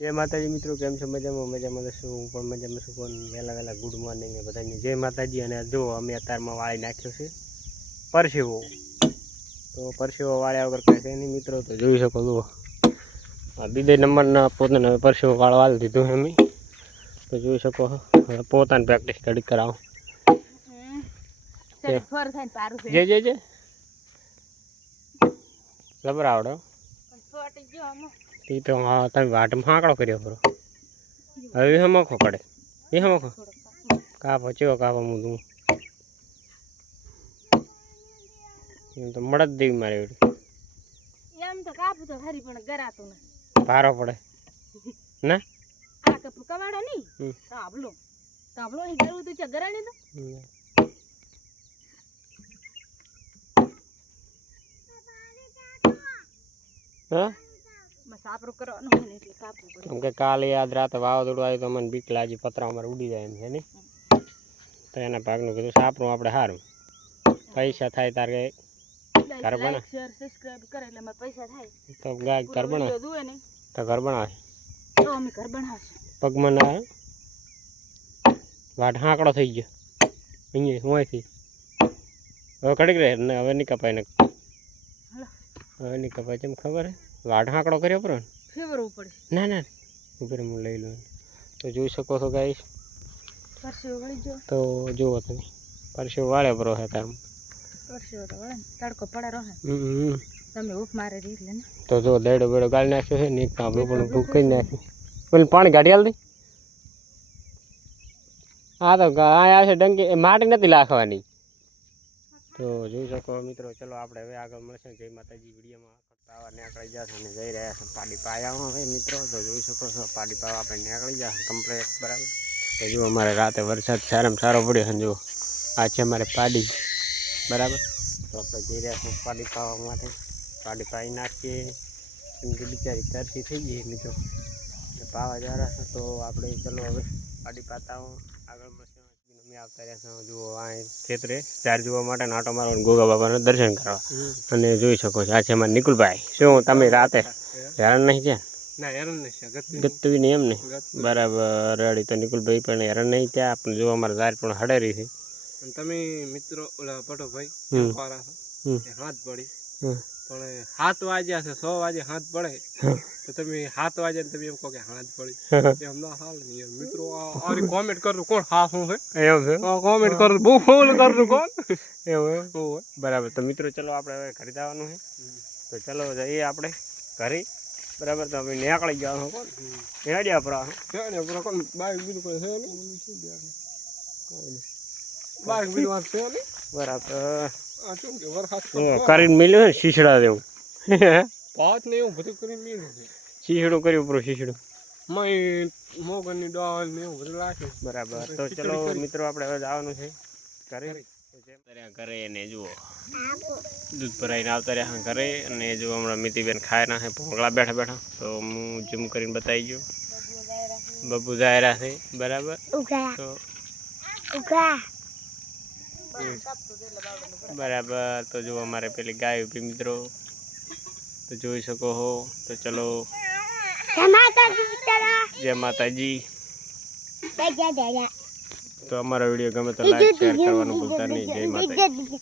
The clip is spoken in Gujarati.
जय माताजी मित्रों, केम छो? मजामां मजामां छो। हूँ पण मजामां छुं। पण वहेला वहेला गुड मॉर्निंग ने बधाने जय माताजी। अने जो अमे अतारमां वाळी नाख्यो छे परसेवो, तो परसेवो वाळ्या वगर कांई छे नहीं मित्रों। तो जोई शको छो बीजे नंबरना पोताने परसेवो वाळवा आली दीधो छे अमे। तो जोई शको पोतानी प्रेक्टिस घडीक करावो। जय जय जय जबर आवड़े तो हाँ तब वाट में हाँकड़ो करियो करो। हवे हमखो कड़े ये हमखो कापो चेવો कापो मुदू एम तो मड़द देवी मारे एम तो कापू तो खरी पण गरातो न भारो पड़े ना आ कप कवाड़ो नहीं ताबलो ताबलो ही गरु तो चगराणी तो हां सापरो करવાનો ने એટલે કાપવું પડે કેમ કે કાલે યાદ રાતે વાવાઝોડું આવ્યું તો મને બીક લાગી પતરા અમાર ઉડી જાય એમ છે ને તો એના ભાગનું કીધું સાપરું આપણે સારું પૈસા થાય તારે ઘર બના શેર સબસ્ક્રાઇબ કરે એટલે મારા પૈસા થાય તો ગાય ઘર બના જોવે ને તો ઘર બનાવે તો અમે ઘર બનાવશું પગમાં ના વાટ હાંકડો થઈ ગયો અહીંયા હોયથી હવે કડીક રહે ને હવે નહીં કપાય ને હવે નહીં કપાય કેમ ખબર હે વાટ હાંકડો કર્યો પર ફેવરવું પડે ના ના ઉપર હું લઈ લઉં તો જોઈ શકો છો ગાઈસ પરસેવો વળી જો તો જુઓ તમે પરસેવો વાળે પરો હે તામ પરસેવો તો વળે તડકો પડે રહે તમે ઉફ મારે રી એટલે ને તો જો દેડો બેડો ગાળી નાખ્યો છે ને કાબલું પણ ભૂખ કરી નાખ્યું પેલું પાણી કાઢી આલ દે હા તો આ આવશે ડંકી માટી નથી લાખવાની તો જોઈ શકો મિત્રો ચલો આપણે હવે આગળ મળશે જય માતાજી વિડીયોમાં પાવા નીકળી જશે અને જઈ રહ્યા છે પાડી પાયામાં હવે મિત્રો તો જોઈ શકો છો પાડી પાવા આપણે નીકળી જશે કમ્પ્લીટ બરાબર તો જો અમારે રાતે વરસાદ સારામાં સારો પડ્યો છે જો આ છે અમારે પાડી બરાબર તો આપણે જઈ રહ્યા છીએ પાડી પાવા માટે પાડી પાઈ નાખીએ કેમ કે બિચારી તરસી થઈ ગઈ મિત્રો પાવા જવા રહ્યા છે તો આપણે ચલો હવે પાડી પાતા આગળ મળશે અમે આવતા રહ્યા છીએ જુઓ આ ખેતરે ચાર જોવા માટે નાટો મારો ગોગા બાબાના દર્શન કરવા અને જોઈ શકો છો આ છે અમારા નિકુલભાઈ શું તમે રાતે હેરાન નહીં છે ના હેરાન નહીં ગત્તુવી નહીં એમ ને બરાબર રેડી તો નિકુલભાઈ પણ હેરાન નહીં ત્યાં આપણે જો અમારા ઝાર પણ હડેરી છે તમે મિત્રો ઓલા પટોભાઈ હાથ પડી પણ 7 વાગ્યા છે 6 વાગે હાથ પડે તો તમે 7 વાગે તમે એમ કહો કે હાથ પડી એમ ના હાલ નહીં મિત્રો આરી કોમેન્ટ કરું કોણ હા શું છે એમ છે કોમેન્ટ કરું બહુ ફોન કરું કોણ એવું બરાબર તો મિત્રો ચલો આપણે હવે ઘરે જવાનું છે તો ચલો જઈએ આપણે ઘરે બરાબર તો અમે નીકળી જવાનું કોણ હેડ્યા પરા કોણ બાઈક બીજું કોઈ છે નહીં બાઈક બીજું વાત છે નહીં બરાબર કરીને કરીને મિલ્યું ને શીશડા દેવું પાંચ ને એવું બધું કરીને મેળ્યું છે શીશડું કર્યું પૂરું શીશડું મોગરની દાળ ને એવું બધું રાખ્યું બરાબર તો ચલો મિત્રો આપણે હવે જવાનું છે ઘરે ઘરે અને જુઓ દૂધ ભરાઈને આવતા રહ્યા ઘરે અને જો હમણાં મિતિબેન ખાય ના છે ભોંગળા બેઠા બેઠા તો હું ઝૂમ કરીને બતાવી ગયો બબુ જાયરા છે બરાબર તો બરાબર તો જો અમારે પેલી ગાય ઉભી મિત્રો તો જોઈ શકો હો તો ચલો જય માતાજી તો અમારો વિડીયો ગમે તો લાઈક શેર કરવાનું ભૂલતા નહીં જય માતાજી।